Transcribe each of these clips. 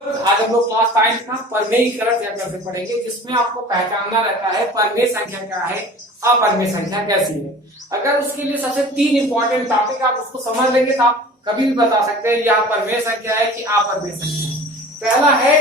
आज हम लोग क्लास 9 का परमेयीकरण चैप्टर से पढ़ेंगे, जिसमें आपको पहचानना रहता है परमेय संख्या क्या है, अपरमेय संख्या कैसी है। अगर उसके लिए सबसे 3 इंपॉर्टेंट टॉपिक आप उसको समझ लेंगे तो आप कभी भी बता सकते हैं यह परमेय संख्या है कि अपरमेय संख्या है। पहला है,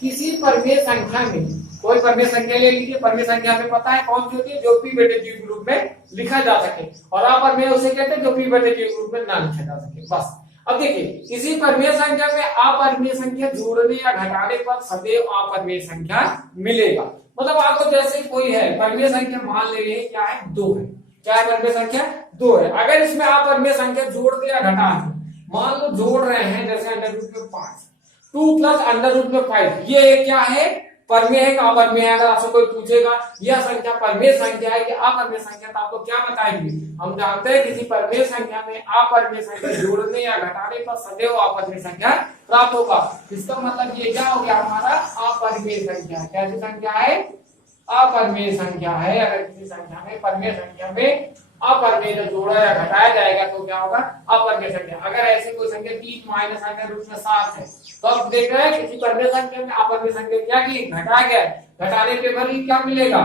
किसी परमेय संख्या में, कोई परमेय संख्या ले लीजिए। परमेय संख्या हमें पता है कौन सी होती है, जो p बटे q के रूप में लिखा जा सके, और अपरमेय उसे कहते हैं जो p बटे q के रूप में ना लिखा जा सके, बस। अब देखिए, किसी परमेय संख्या में अपरमेय संख्या जोड़ने या घटाने पर सदैव अपरमेय संख्या मिलेगा। मतलब आपको जैसे कोई है परमेय संख्या, मान ले क्या है, 2 है। क्या है परमेय संख्या, 2 है। अगर इसमें अपरमेय संख्या जोड़ दे या घटा दे, मान लो जोड़ रहे हैं जैसे अंडर रूट में 5, 2 प्लस अंडर रूट में 5, ये क्या है, परमेय है कि अपरमेय है। अगर आपसे कोई पूछेगा यह संख्या परमेय संख्या है कि अपरमेय संख्या, तो आपको क्या बताएंगे, हम जानते हैं किसी परमेय संख्या में अपरमेय संख्या जोड़ने या घटाने पर सदैव अपरमेय संख्या प्राप्त होगा। इसका मतलब ये क्या हो गया, हमारा अपरमेय संख्या। कैसी संख्या है, अपरमेय संख्या है। अगर किसी संख्या में, परमेय संख्या में अपरमेय जब जोड़ा या घटाया जाएगा तो क्या होगा, अपरमेय संख्या। अगर ऐसी कोई संख्या 3 माइनस अंडर रूट में 7 है, तो अब देख रहे हैं किसी परमेय संख्या में अपरमेय संख्या क्या की, घटा गया, घटाने पे पर ही क्या मिलेगा,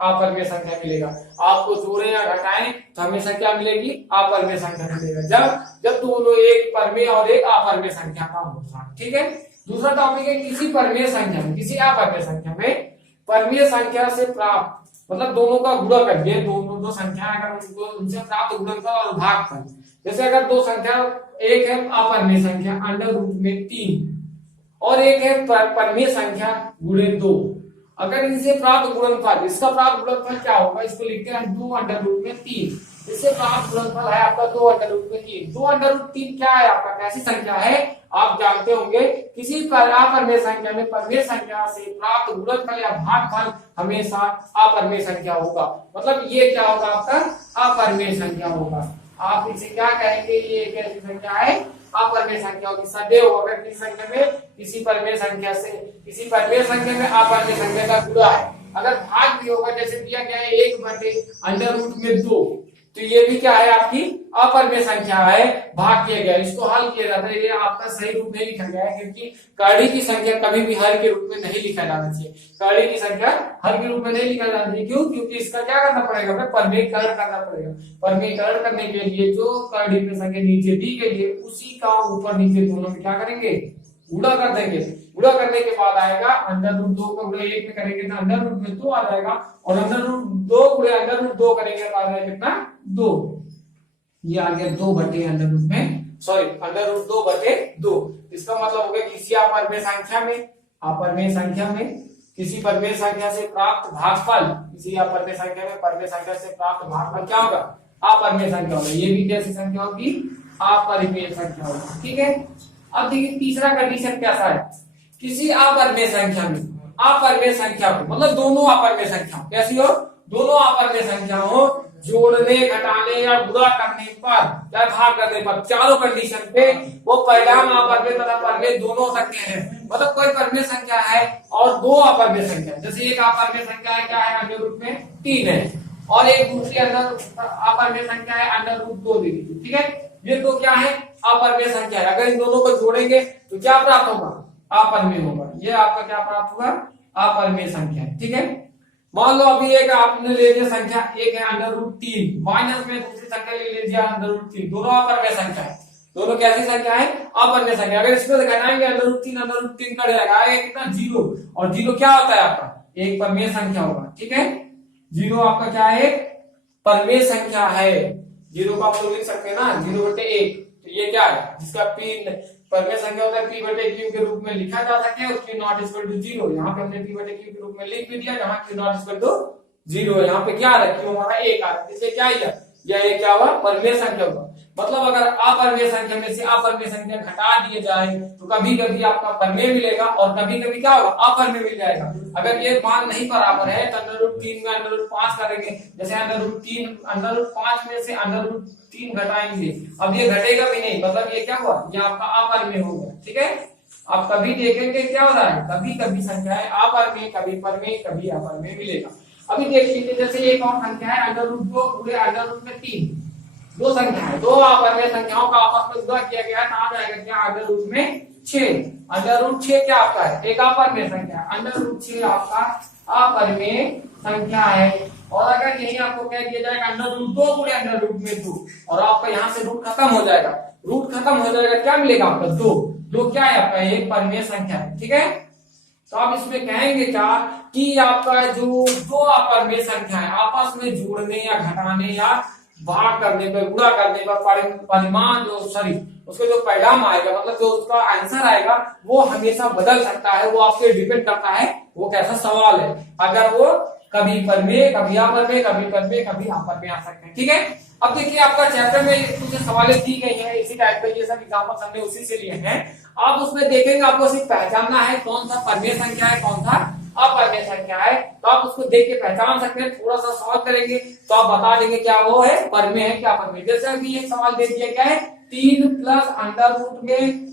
अपरमेय संख्या मिलेगा। आपको जोड़े या घटाएं तो हमेशा क्या मिलेगी, अपरमेय संख्या मिलेगा, जब दोनों एक परमेय और एक अपरमेय संख्या का होगा। ठीक है। दूसरा टॉपिक है, किसी परमेय संख्या में, किसी अपरमेय संख्या में परमेय संख्या से प्राप्त, मतलब दोनों का गुणा करिए, दो संख्या अगर उनसे प्राप्त गुणनफल और भागफल। जैसे अगर दो संख्या, एक है अपरमेय संख्या अंडर रूट में 3 और एक है परमेय संख्या गुणे 2, अगर इनसे प्राप्त गुणनफल, इसका प्राप्त गुणनफल क्या होगा, इसको लिखते हैं 2 अंडर रूट में 3। इससे प्राप्त गुणनफल है आपका 2 अंडर रूट में 3। 2 अंडर रूट 3 क्या है आपका, कैसी संख्या है, आप जानते होंगे। किसी अपरमेय संख्या में परमेय संख्या से प्राप्त गुणनफल या भागफल हमेशा अपरमेय संख्या होगा। मतलब ये क्या होगा, आपका अपरमेय संख्या होगा। आप इसे क्या कहेंगे, ये एक ऐसी संख्या है अपरमेय संख्या होगी सदैव। अगर किसी संख्या में, किसी परमेय संख्या से, किसी परमेय संख्या में अपरमेय संख्या का गुणा है, अगर भाग भी होगा, जैसे दिया गया है 1 बटे अंडर रूट में 2, तो ये भी क्या है, आपकी अपरमेय संख्या है, भाग किया गया, इसको हल किया जाता है। ये आपका सही रूप नहीं लिखा गया है, क्योंकि कड़ी की संख्या कभी भी हर के रूप में नहीं लिखा जाना चाहिए। कड़ी की संख्या हर के रूप में नहीं लिखा जाना चाहिए। क्यों, क्योंकि इसका क्या करना पड़ेगा, हमें परमेयीकरण करना पड़ेगा। परमेयीकरण करने के लिए जो कड़ी में संख्या नीचे दी गई है, उसी का ऊपर नीचे दोनों में क्या करेंगे, गुणा कर देंगे। गुणा करने के बाद आएगा अंडर रूट 2 का गुणा 1 में करेंगे तो अंडर रूट में 2 आ जाएगा, और अंडर रूट 2 गुणे अंडर रूट 2 करेंगे तो आ जाएगा कितना, 2। ये आ गया 2 बटे अंडर रूट में, सॉरी अंडर रूट 2 बटे 2। इसका मतलब हो गया किसी अपरमेय संख्या में, अपरमेय संख्या में किसी परमेय संख्या से प्राप्त भागफल, किसी अपरमेय संख्या में परमेय संख्या से प्राप्त भागफल क्या होगा, अपरमेय संख्या होगा। ये भी कैसी संख्या होगी, अपरमेय संख्या होगी। ठीक है। अब देखिए तीसरा कंडीशन कैसा है, किसी अपरमेय संख्या में, अपरमेय संख्या को, मतलब दोनों अपरमेय संख्या कैसी हो, दोनों अपरमेय संख्या हो जोड़ने, घटाने या गुणा करने पर या भाग करने पर, चारों कंडीशन पे वो परिणाम अपरमेय तथा परमेय दोनों हो सकते हैं। मतलब कोई परमेय संख्या है और 2 अपरमेय संख्या, जैसे एक अपरमेय संख्या है क्या है, अंडर रूट में 3 है, और एक दूसरी अंदर अपरमेय संख्या है अंडर रूट 2 दे दीजिए। ठीक है। ये दो क्या है, अपरमेय संख्या है। अगर इन दोनों को जोड़ेंगे तो क्या प्राप्त होगा, अपरमेय होगा। ये आपका क्या प्राप्त होगा, अपरमेय संख्या है। ठीक है। मान लो अभी एक आपने ले लिया संख्या, एक है अंडर रूट 3, माइनस में दूसरी संख्या ले लीजिए अंडर रूट 3, दोनों अपरमेय संख्या है। दोनों कैसी संख्या है, अपरमेय संख्या। अगर इसमें से घटाएंगे अंडर रूट 3 कट जाएगा, आएगा कितना, 0। और 0 क्या होता है आपका, एक परमेय संख्या होगा। ठीक है। 0 आपका क्या है, परमेय संख्या है। 0 को आप लोग लिख सकते हैं ना, 0 बटे 1, तो ये क्या है, जिसका p परमेय संख्या होता है p बटे q के रूप में लिखा जा सके, उसकी नॉट इक्वल टू 0। यहाँ पे हमने p बटे q के रूप में लिख भी दिया, जहाँ q नॉट इक्वल टू 0 है। यहाँ पे क्या है, q हमारा 1 आ रहा है, इसलिए क्या है, यह क्या हुआ, परमेय संख्या हुआ। मतलब अगर अपरमेय संख्या में से अपरमेय संख्या घटा दिए जाए तो कभी कभी आपका परमेय मिलेगा, और कभी कभी क्या होगा, अपरमेय मिल जाएगा। अगर ये मान नहीं बराबर है तो अंडर रूट 3 में अंडर रूट 5 करेंगे, जैसे अंडर रूट 5 में से अंडर रूट 3 घटाएंगे, अब ये घटेगा भी नहीं, मतलब ये क्या हुआ, ये आपका अपरमेय हो गया। ठीक है। आप कभी देखेंगे क्या हो रहा है, कभी कभी संख्या है अपरमेय, कभी परमेय, कभी अपरमेय मिलेगा। अभी देख लीजिए, जैसे एक और संख्या है अंडर रूट 2 गुणे अंडर रूट में 3, दो संख्या है, दो अपरमेय संख्याओं का आपस में गुणा किया गया है, आ जाएगा क्या, अंडर रूट में 6। अंडर रूट 6 क्या आपका है? एक अपरिमेय संख्या। अंडर रूट 6 आपका अपरिमेय संख्या है। और अगर यही आपको कह दिया जाएगा अंडर रूट 2 गुणे अंडर रूट में 2, और आपका यहाँ से रूट खत्म हो जाएगा, रूट खत्म हो जाएगा, क्या मिलेगा आपका? 2। 2 क्या है आपका? एक परिमेय संख्या है। ठीक है, तो आप इसमें कहेंगे क्या कि आपका जो दो अपरिमेय संख्या है आपस में जोड़ने या घटाने या भाग करने पर, गुणा करने पर परिमाण जो सॉरी उसके जो परिणाम आएगा, मतलब जो उसका आंसर आएगा वो हमेशा बदल सकता है। वो आपसे डिपेंड करता है वो कैसा सवाल है। अगर वो कभी परिमेय, कभी अपरिमेय, कभी परिमेय, कभी अपरिमेय आ सकते हैं। ठीक है, अब देखिए आपका चैप्टर में कुछ सवालें दी गई हैं इसी टाइप के, ये सब एग्जांपल्स हमने उसी से लिए हैं। आप उसमें देखेंगे आपको सिर्फ पहचानना है कौन सा परिमेय संख्या है, कौन सा अपरिमेय संख्या है, तो आप उसको देख के पहचान सकते हैं। थोड़ा सा सॉल्व करेंगे तो आप बता देंगे क्या वो है परिमेय है क्या अपरिमेय। जैसे अभी ये सवाल दे दिया गया है 3 प्लस अंडर रूट में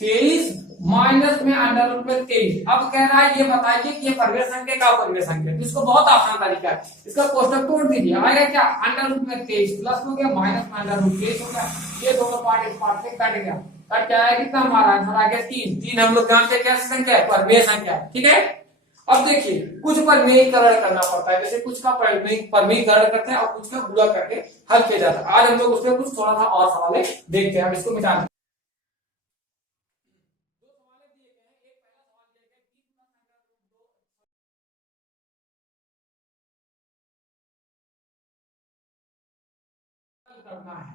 23 माइनस में अंडर रूट में 23। अब कह रहा है ये बताइए कि ये परिमेय संख्या का अपरिमेय संख्या है। इसको बहुत आसान तरीका है, इसका कोष्टक तोड़ दीजिए, आएगा क्या? अंडर रूट में 23 प्लस हो गया माइनस में अंडर रूट 23 हो गया, ये दोनों पार्ट इस पार्ट से कट गया, कट क्या है? कितना हमारा आंसर आ गया 3। 3 हम लोग जानते हैं कैसी संख्या है? परिमेय संख्या है। ठीक है, अब देखिए कुछ परिमेयीकरण करना पड़ता है, जैसे कुछ का परिमेयीकरण करते हैं और कुछ का गुणा करके हल किया जाता है। आज हम लोग उसमें कुछ थोड़ा सा और सवाल देखते हैं। हम इसको मिटा करना है।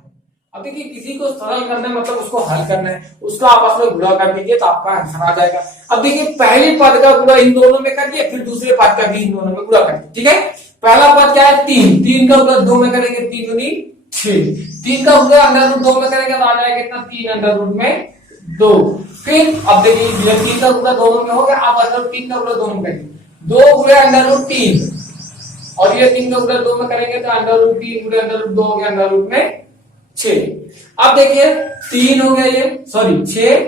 अब देखिए किसी को सरल करना है मतलब उसको हल करना है, उसको आपस में गुणा कर दीजिए तो आपका आंसर आ जाएगा। अब देखिए पहली पद का गुणा इन दोनों में करिए, फिर दूसरे पद का भी इन दोनों में गुणा करिए। ठीक है, पहला पद क्या है? 3। 3 का गुणा 2 में करेंगे 3 दूनी 6। 3 का गुणा अंडर रूट 2 में करेंगे तो आ जाएगा कितना? 3 अंडर रूट में 2। फिर अब देखिए 3 का गुणा दोनों में हो गया, अब अंडर 3 का गुणा दोनों में करेंगे 2 गुणा अंडर रूट 3, और ये 3 का गुणा 2 में करेंगे तो अंडर रूट 3 गुणा अंडर रूट 2 हो गया अंडर रूट में 6। अब देखिए 3 हो गया, ये सॉरी 6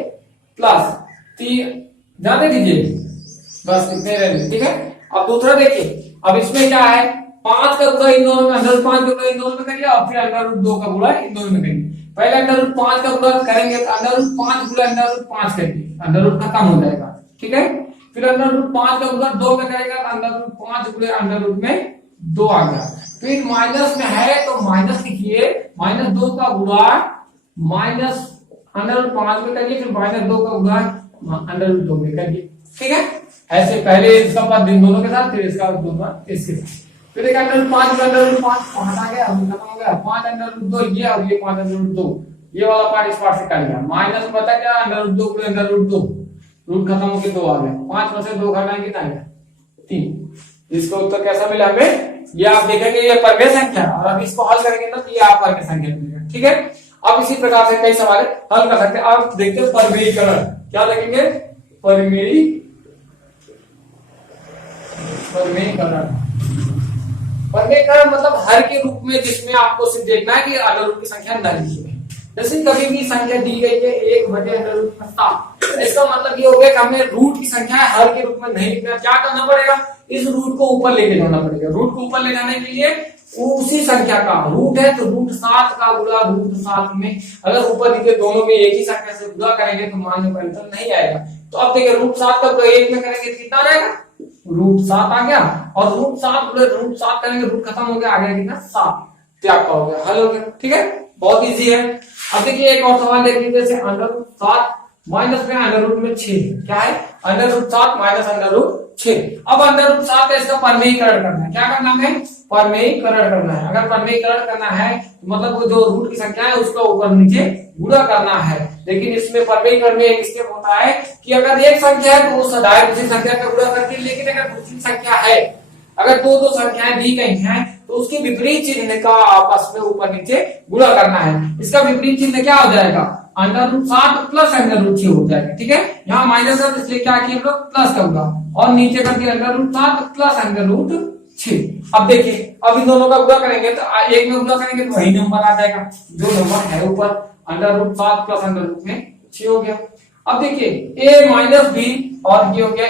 प्लस 3 जाने दीजिए बस इतने रहने। ठीक है, अब दूसरा देखिए, अब इसमें क्या है? 5 का गुणा इन दोनों में, अंडर रूट 5 का गुणा इन दोनों में करिए और फिर अंडर रूट 2 का गुणा इन दोनों में करिए। पहले अंडर रूट 5 का गुणा करेंगे तो अंडर रूट 5 गुणा अंडर रूट 5 करिए, अंडर रूट खत्म हो जाएगा। ठीक है, फिर अंडर रूट 5 का गुणा 2 में करेगा तो अंडर रूट 5 गुणा अंडर रूट में 2 आ गया। फिर माइनस में है तो माइनस लिखिए, माइनस 2 का गुणा माइनस अंडर रूट 5 में करिए, फिर माइनस 2 का गुणा अंडर रूट 2 में करिए। ठीक है, ऐसे पहले इसका पद इन दोनों के साथ, फिर इसका दोनों इसके साथ। फिर एक अंडर रूट 5 अंडर रूट 5 आ गया, खत्म हो गया। 5 अंडर रूट 2 ये, और ये 5 अंडर रूट 2, ये वाला पार्ट इस पार्ट से कट गया। माइनस बता क्या? Under root 2 under root 2, root खत्म होकर 2 आ गया। 5 में से 2 घटाएंगे कितना आएगा? 3। इसका उत्तर कैसा मिला हमें? ये आप देखेंगे ये परिमेय संख्या, और अब इसको हल करेंगे तो ये अपरिमेय संख्या मिलेगा। ठीक है, अब इसी प्रकार से कई सवाल हल कर सकते हैं। अब देखते हैं परिमेयीकरण, क्या देखेंगे? परिमेयीकरण मतलब हर के रूप में, जिसमें आपको सिर्फ देखना है कि अंडर रूट की संख्या न लिखी है। जैसे कभी भी संख्या दी गई है 1 बटे अंडर रूट 7, इसका मतलब ये हो गया कि हमें रूट की संख्या हर के रूप में नहीं लिखना। क्या करना पड़ेगा? इस रूट को ऊपर लेके जाना पड़ेगा। रूट को ऊपर ले जाने के लिए उसी संख्या का रूट है तो रूट 7 का गुणा रूट 7 में, अगर ऊपर नीचे दोनों में एक ही संख्या से गुणा करेंगे तो मान में परिवर्तन नहीं आएगा। तो अब देखिए रूट 7 का गुणा 1 में करेंगे तो कितना आएगा? रूट 7 आ गया, और रूट 7 करेंगे रूट खत्म हो गया, आ गया कितना? 7। त्याग का हो गया, हल हो गया। ठीक है, बहुत इजी है। अब देखिए एक और सवाल देख लीजिए, जैसे अंडर रूट 7 माइनस में अंडर रूट में 6, क्या है? Under root 7 minus under root 6। अब अंडर रूट 7 है, इसका परिमेयीकरण करना है। क्या करना है? परिमेयीकरण करना है। अगर परिमेयीकरण करना है मतलब वो जो रूट की संख्या है उसका ऊपर नीचे गुणा करना है। लेकिन इसमें परिमेयीकरण में एक स्टेप होता है कि अगर एक संख्या है तो वो सदैव दूसरी संख्या का गुणा करती है, लेकिन अगर दूसरी संख्या है, अगर दो संख्याएं दी गई हैं तो उसके विपरीत चिन्ह का आपस में ऊपर नीचे गुणा करना है। इसका विपरीत चिन्ह क्या हो जाएगा? Under root 7 plus under root 6 हो जाएगा। ठीक है, यहाँ माइनस है इसलिए क्या किया हम लोग? प्लस का गुणा, और नीचे कर दिया under root 7 plus under root 6। अब देखिए अब इन दोनों का गुणा करेंगे तो एक में गुणा करेंगे तो वही नंबर आ जाएगा जो नंबर है ऊपर, under root 7 plus under root में 6 हो गया। अब देखिए a माइनस बी और ये हो गया a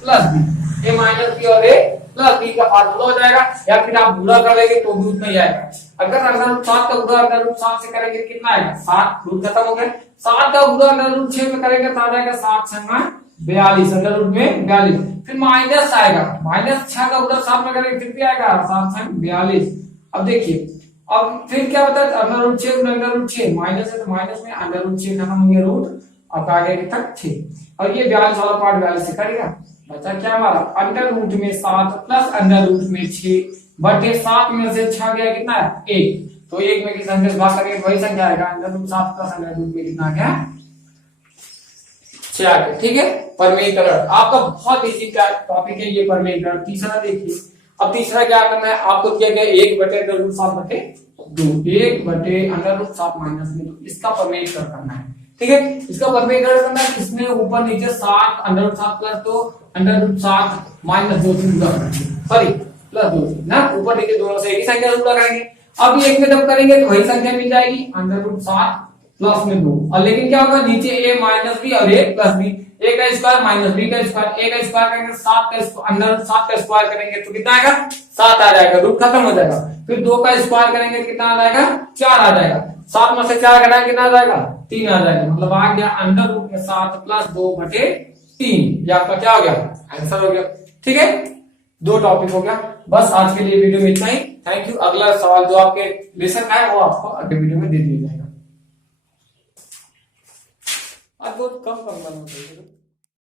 plus B, a minus B और a प्लस बी का फार्मूला हो जाएगा, या फिर आप गुणा कर लेंगे तो भी उतना ही आएगा। अगर अंडर रूट 7 का गुणा अंडर रूट 7 से करेंगे कितना आएगा 7, रूट खत्म हो गया। 7 का गुणा अंडर रूट 6 में करेंगे तो आ जाएगा 7 छंगा 42, अंडर रूट में 42। फिर माइनस आएगा, माइनस 6 का गुणा 7 में करेंगे फिर भी आएगा 7 छंग 42। अब देखिए अब फिर क्या होता है अंडर रूट 6 गुणा अंडर रूट 6, माइनस है तो माइनस में अंडर रूट 6 खत्म हो गया रूट, अब आ गया कितना 6। और ये 42 वाला पार्ट 42 से कटेगा, बचा क्या हमारा अंडर रूट में 7 प्लस अंडर रूट में 6 बटे 7 में से 6 गया कितना है 1, तो 1 में किस संख्या से भाग करेंगे वही संख्या आएगा, under root 7 plus under root में कितना गया 6 आ गया। ठीक है, परमेयीकरण आपका बहुत इजी टॉपिक है ये परमेयीकरण। तीसरा देखिए, अब तीसरा क्या करना है आपको, दिया गया 1 बटे अंडर रूट 7 बटे 2, 1 बटे अंडर रूट 7 माइनस में 2, इसका परमेयीकरण करना है। ठीक है, इसका परमेयीकरण करना है, इसमें ऊपर नीचे 7 under root 7 plus 2 under root 7 minus 2 sorry plus 2 ना, ऊपर नीचे दोनों से एक ही संख्या से गुणा करेंगे। अब एक में जब करेंगे तो वही संख्या मिल जाएगी अंडर रूट 7 प्लस में 2, और लेकिन क्या होगा नीचे a माइनस बी और a प्लस बी, a का स्क्वायर माइनस b का स्क्वायर, a का स्क्वायर करेंगे 7 का अंडर रूट 7 का स्क्वायर करेंगे तो कितना आएगा 7 आ जाएगा, रूट खत्म हो जाएगा। फिर 2 का स्क्वायर करेंगे तो कितना आ जाएगा 4 आ जाएगा, 7 में से 4 घटाएंगे कितना आ जाएगा 3 आ जाएगा, मतलब आ गया अंडर रूट में 7 प्लस 2 बटे 3, ये आपका क्या हो गया आंसर हो गया। ठीक है, 2 टॉपिक हो गया। बस आज के लिए वीडियो में इतना ही, थैंक यू। अगला सवाल जो आपके लेसन का है वो आपको अगले वीडियो में दे दिया जाएगा। अब बहुत कम बनना चाहिए।